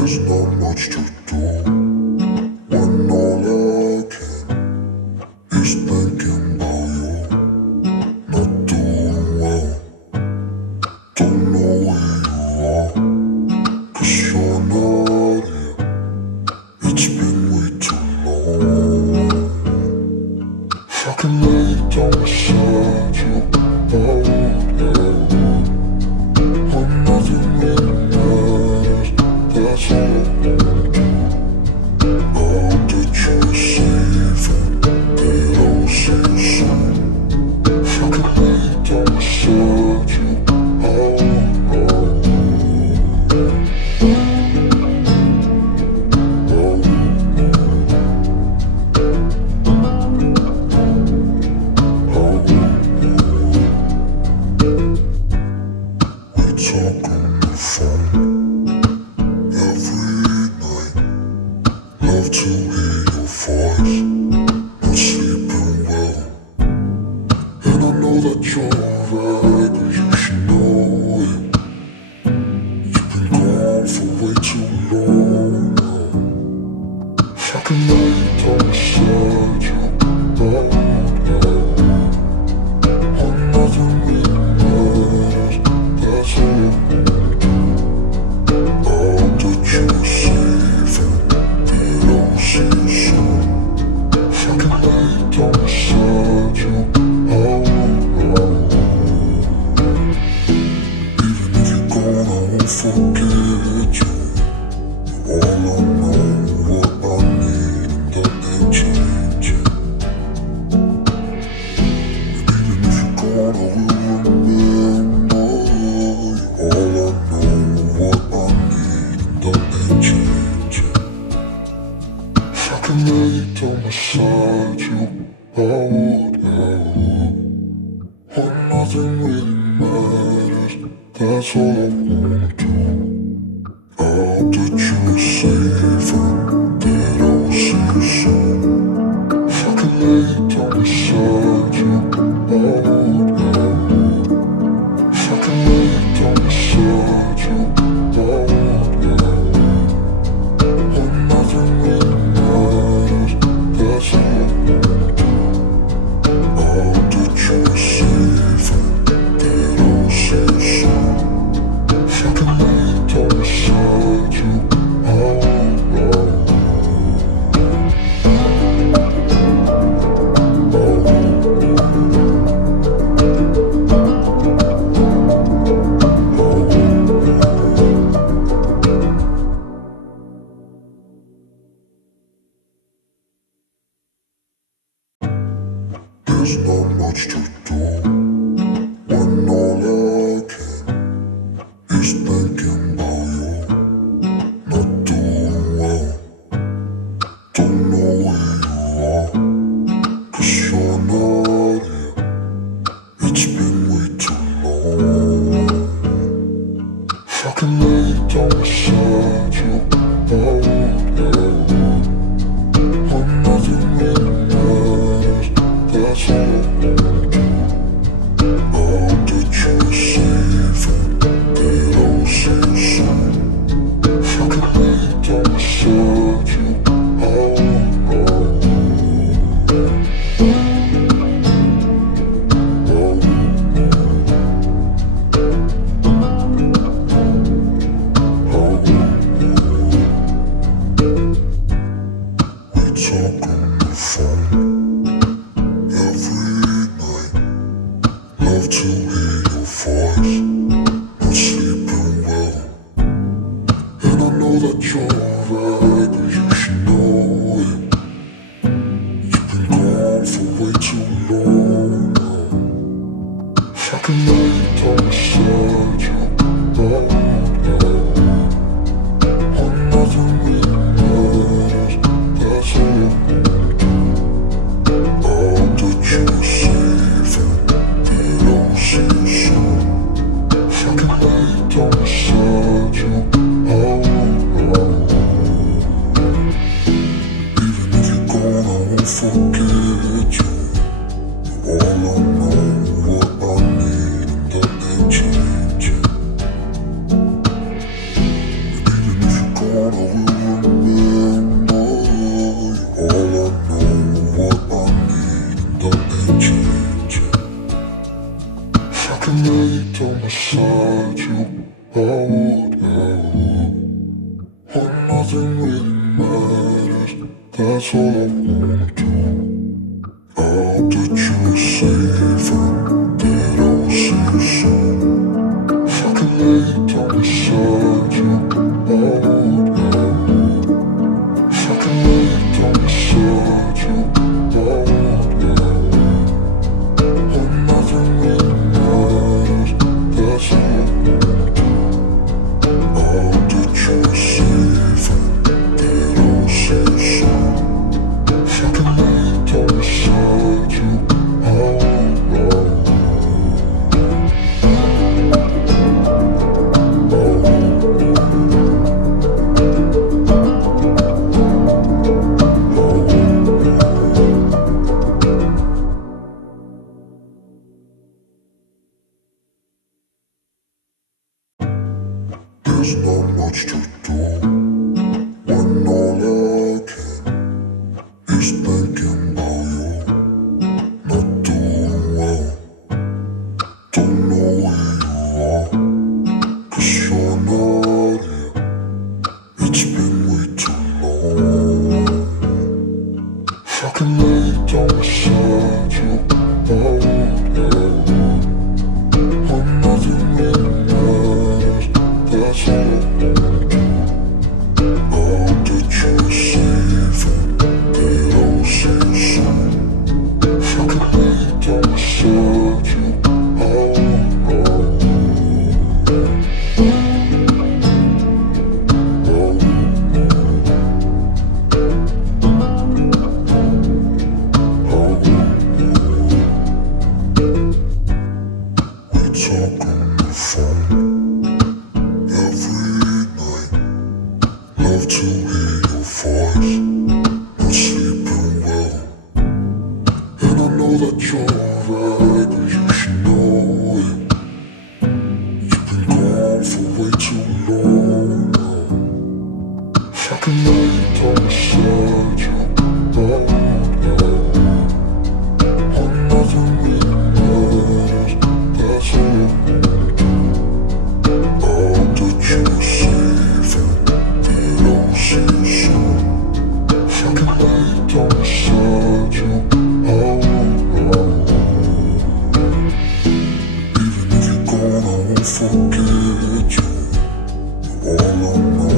There's not much to do when all I can is thinking about you. Not doing well, don't know where you are, 'cause you're not here. It's been way too long. If I can lay down beside you, I would. When nothing really matters, that's all I wanna do. I hope that you're safe and that I'll see you soon. If I can lay down beside you, I would. Talk on the phone every night. Love to hear your voice. Not sleeping well, and I know that you're alright, but you should know it. You've been gone for way too long now. If I can lay down beside you, I would. Oh, nothing really matters. That's all I wanna do. I hope that you're safe and that I'll see you soon. If I can lay down beside you, I would. Even if you're gone, I won't forget you. You're all I know, what I need, and that ain't changing. And even if you're gone, I will remember. All I know, what I need, and that ain't changing. If I can lay down beside you, I would. When nothing really matters, that's all I wanna do. I hope that you're safe and that I'll see you soon. If I can lay down beside you, I would. If I can lay down beside you, I would. When nothing really matters, that's all I wanna do. I hope that you're safe and that I'll see you soon. If I can lay down beside you, I would. There's not much to do when all I can is thinking about you. Not doing well, don't know where you are, 'cause you're not here. It's been way too long. If I can lay down beside you, I would. When nothing really matters, that's all I wanna do. I hope that you're safe and that I'll see you soon. If I can lay down beside you, I would. We talk on the phone every night. Love to hear your voice. Not sleeping well, and I know that you're alright, but you should know it. You've been gone for way too long now. If I can lay down beside you, I would. Oh, nothing really matters, that's all I wanna do. I hope that you're safe and that I'll see you soon. If I can lay down beside you, I would. gonna remember you. All I know, what I need, nothing changing. If I can lay down beside you, I would. When nothing really matters, that's all I wanna do. I hope that you're safe and that I will see you soon. If I can lay down beside you, I would. If I can lay down beside you, I would. When nothing really matters, that's all I wanna do. I hope that you're safe and that I will see you soon. If I can lay down beside you, I would. There's not much to do when all I can is thinking about you. Not doing well, don't know where you are, 'cause you're not here. It's been way too long. If I can lay down beside you, I would. When nothing really matters, that's all I wanna do. I hope that you're safe and that I will see you soon. If I can lay down beside you, I would. We talk on the phone every night. Love to hear your voice. Not sleeping well, and I know that you're alright, but you should know it. You've been gone for way too long now. If I can lay down beside you, I would. When nothing really matters, that's all I wanna do. I hope that you're safe and that I will see you soon. If I can lay down beside you, I would. Even if you're gone, I won't forget you. You're all I know,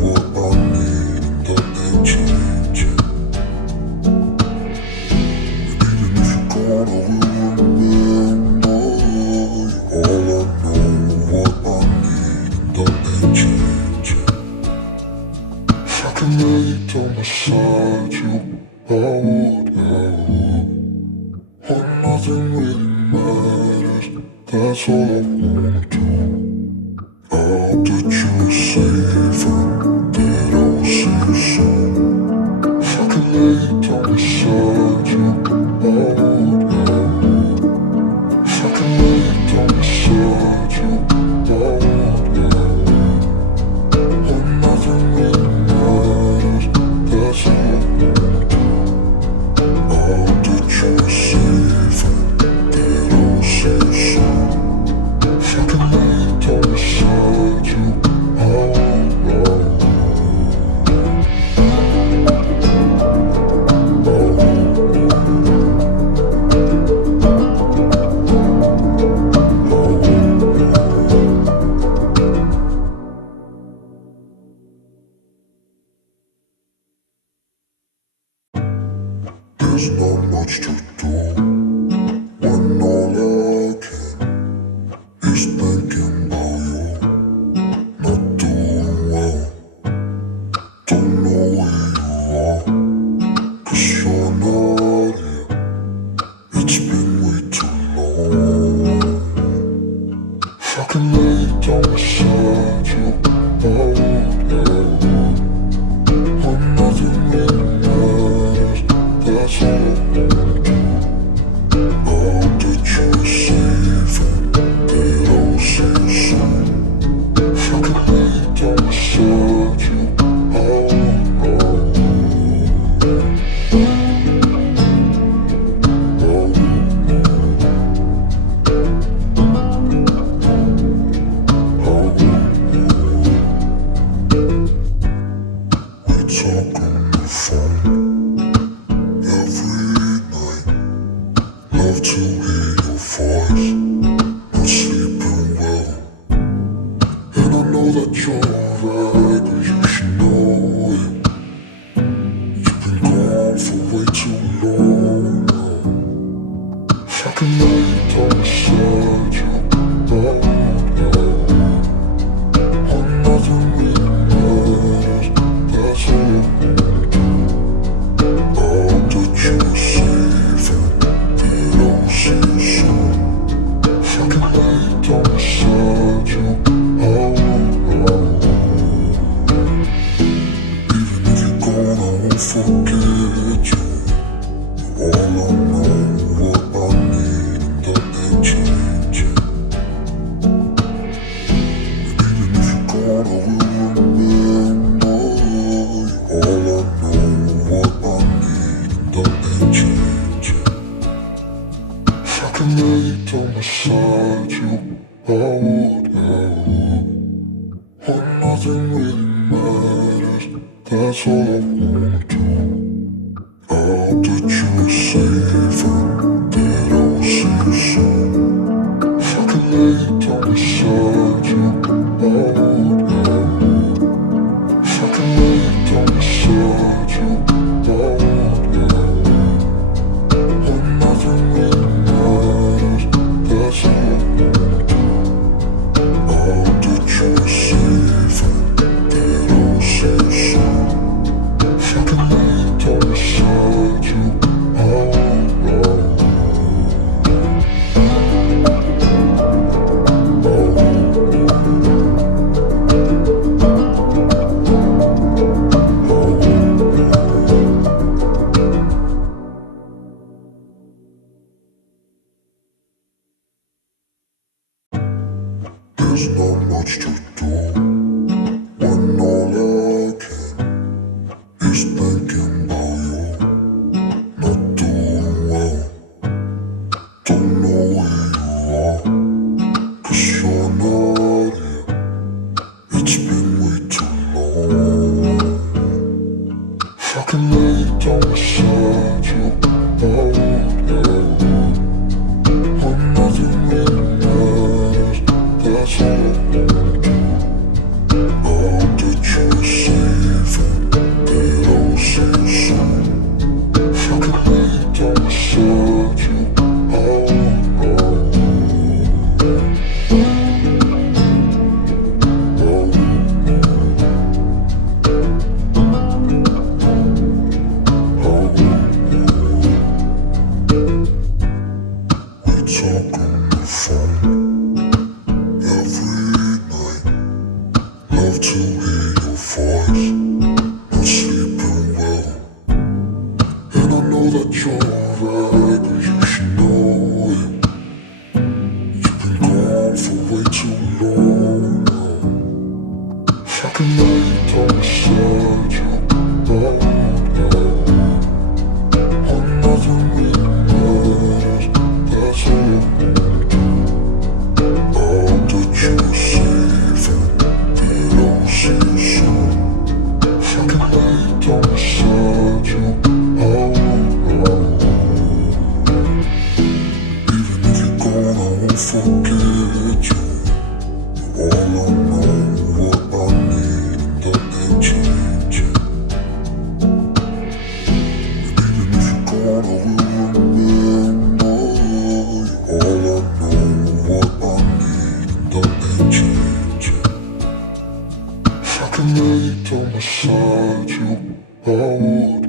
what I need, and nothing changing. Even if you're gone, I will remember you. All I know, what I need, and nothing changing. If I can lay down beside you, I would. When nothing really matters, that's all I wanna do. I hope that you're safe and that I will see you soon. If I can lay down beside you, I would. If I can lay down beside you, I would. When nothing really matters, that's all I wanna do. I hope that you're safe and that I will see you soon. If I can lay down beside you, I would. There's not much to do when all I can is thinking about you. Not doing well, don't know where you are, 'cause you're not here. It's been way too long. If I can lay down beside you, I would. When nothing really matters, that's all I wanna do. beside you. There's not much to do when all I can is thinking about you. Not doing well, don't know where you are, 'cause you're not here. It's been way too long. If I can lay down beside you, when nothing really matters, that's all I wanna do. I hope that you're safe and that I'll see you soon. If I can lay down beside you, talk on the phone every night. Love to hear your voice. Not sleeping well, and I know that you're alright, but you should know it. You've been gone for way too long now. If I can lay down beside you, when nothing really matters, that's all I wanna do. I hope that you're safe and that I'll see you soon. If I can lay down beside you, even if you're gone, I won't forget you. You're all I know, what I need, and that ain't changing. And even if you're gone, I will remember. All I know, what I need, and that ain't changing. If I can lay down beside you, I would.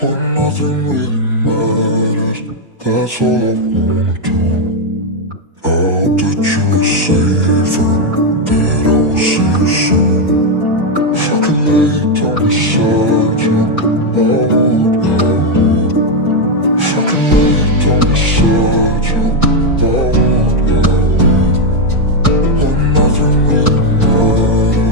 When nothing really matters, that's all I wanna do. I hope that you're safe and that I'll see you soon. If I can lay down beside you, I would. If I can lay down beside you, I would. When nothing really matters,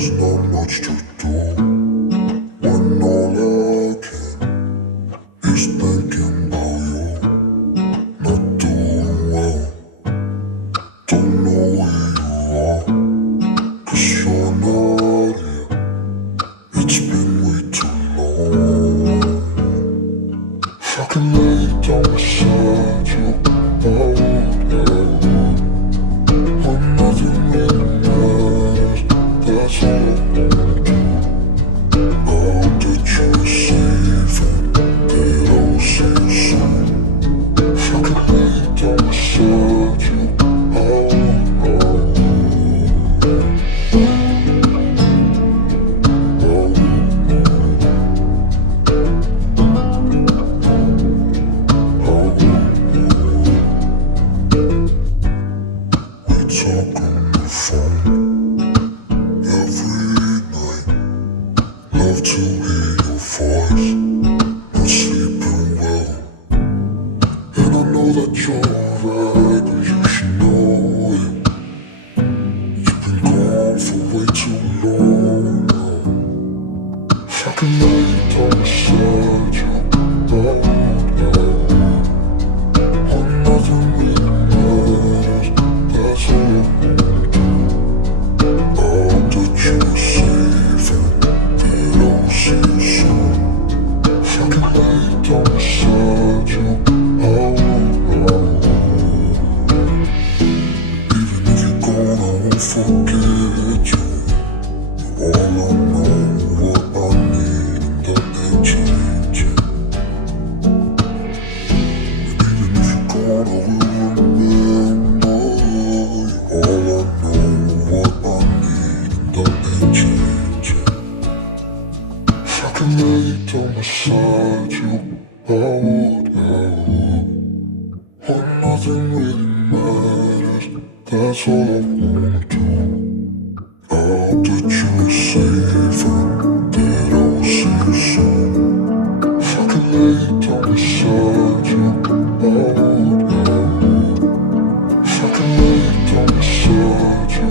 there's not much to do when all I can is thinking about you. Not doing well, don't know where you are, 'cause you're not here. It's been way too long. If I can lay down beside you, I would. When nothing really matters, that's all I wanna do. I hope that you're safe and that I'll see you soon. If I can lay down beside you, I would. Talk on the phone every night. Love to hear your voice. Not sleeping well, and I know that you're alright, but you should know it. You've been gone for way too long now. If I can lay down beside you, I would. When nothing really matters, that's all I wanna do. I hope that you're safe and that I'll see you soon. If I can lay down beside you, I would. Even if you're gone, I won't forget you. You're all I know, what I need, and that ain't changing. And even if you're gone, I will remember. All I know, what I need, and that ain't changing. If I can lay down beside you, I would. When nothing really matters, that's all I wanna do. I hope that you're safe and that I'll see you soon. If I can lay down beside you, I would. If I can lay down beside you,